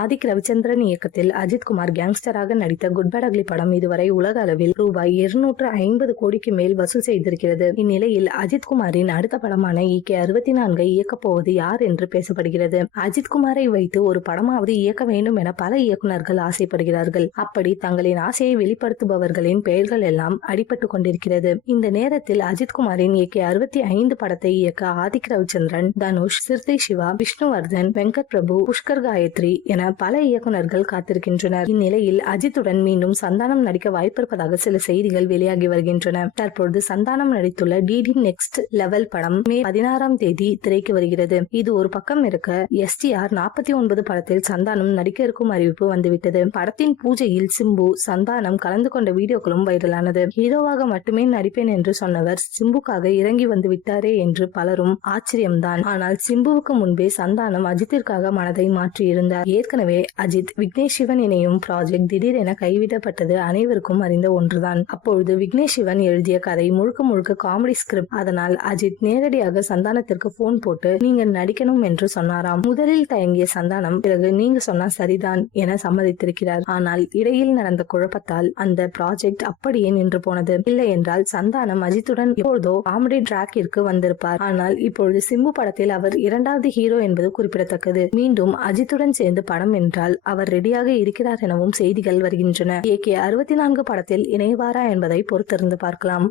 ஆதிக் ரவிச்சந்திரன் இயக்கத்தில் அஜித்குமார் கேங்ஸ்டராக நடித்த good bad ugly படம் இதுவரை உலக அளவில் ரூபாய் 250 கோடிக்கு மேல் வசூல் செய்திருக்கிறது. இந்நிலையில் அஜித்குமாரின் அடுத்த படமான EK 64 இயக்கப் போவது யார் என்று பேசப்படுகிறது. அஜித்குமாரை வைத்து ஒரு படமாவது இயக்க வேண்டும் என பல இயக்குநர்கள் ஆசைப்படுகிறார்கள். அப்படி தங்களின் ஆசையை வெளிப்படுத்துபவர்களின் பெயர்கள் எல்லாம் அடிபட்டுக் கொண்டிருக்கிறது. இந்த நேரத்தில் அஜித்குமாரின் EK 65 படத்தை இயக்க ஆதிக் ரவிச்சந்திரன், தனுஷ், சிறுத்தை சிவா, விஷ்ணுவர்தன், வெங்கட் பிரபு, புஷ்கர் காயத்ரி என பல இயக்குநர்கள் காத்திருக்கின்றனர். இந்நிலையில் அஜித்துடன் மீண்டும் சந்தானம் நடிக்க வாய்ப்பிருப்பதாக சில செய்திகள் வெளியாகி வருகின்றன. தற்பொழுது சந்தானம் நடித்துள்ள டிடி நெக்ஸ்ட் லெவல் படம் மே 16ஆம் தேதி திரைக்கு வருகிறது. இது ஒரு பக்கம் இருக்க STR 49 படத்தில் சந்தானம் நடிக்க இருக்கும் அறிவிப்பு வந்துவிட்டது. படத்தின் பூஜையில் சிம்பு, சந்தானம் கலந்து கொண்ட வீடியோக்களும் வைரலானது. ஹீரோவாக மட்டுமே நடிப்பேன் என்று சொன்னவர் சிம்புக்காக இறங்கி வந்து விட்டாரே என்று பலரும் ஆச்சரியம்தான். ஆனால் சிம்புவுக்கு முன்பே சந்தானம் அஜித்திற்காக மனதை மாற்றியிருந்தார். ஏற்கனவே அஜித் விக்னேஷ் சிவன் இணையும் ப்ராஜெக்ட் திடீரென கைவிடப்பட்டது அனைவருக்கும் அறிந்த ஒன்றுதான். அப்பொழுது விக்னேஷ் சிவன் எழுதிய கதை முழுக்க முழுக்க காமெடி ஸ்கிரிப்ட். அதனால் அஜித் நேரடியாக சந்தானத்திற்கு போன் போட்டு நீங்க நடிக்கணும் என்று சொன்னாராம். முதலில் தயங்கிய சந்தானம் பிறகு நீங்க சொன்னா சரிதான் என சம்மதித்திருக்கிறார். ஆனால் இடையில் நடந்த குழப்பத்தால் அந்த ப்ராஜெக்ட் அப்படியே நின்று போனது. இல்லை என்றால் சந்தானம் அஜித்துடன் எப்பொழுதோ காமெடி டிராக்கிற்கு வந்திருப்பார். ஆனால் இப்பொழுது சிம்பு படத்தில் அவர் இரண்டாவது ஹீரோ என்பது குறிப்பிடத்தக்கது. மீண்டும் அஜித்துடன் சேர்ந்து படம் என்றால் அவர் ரெடியாக இருக்கிறார் எனவும் செய்திகள் வருகின்றன. EK 64 படத்தில் இணைவாரா என்பதை பொறுத்திருந்து பார்க்கலாம்.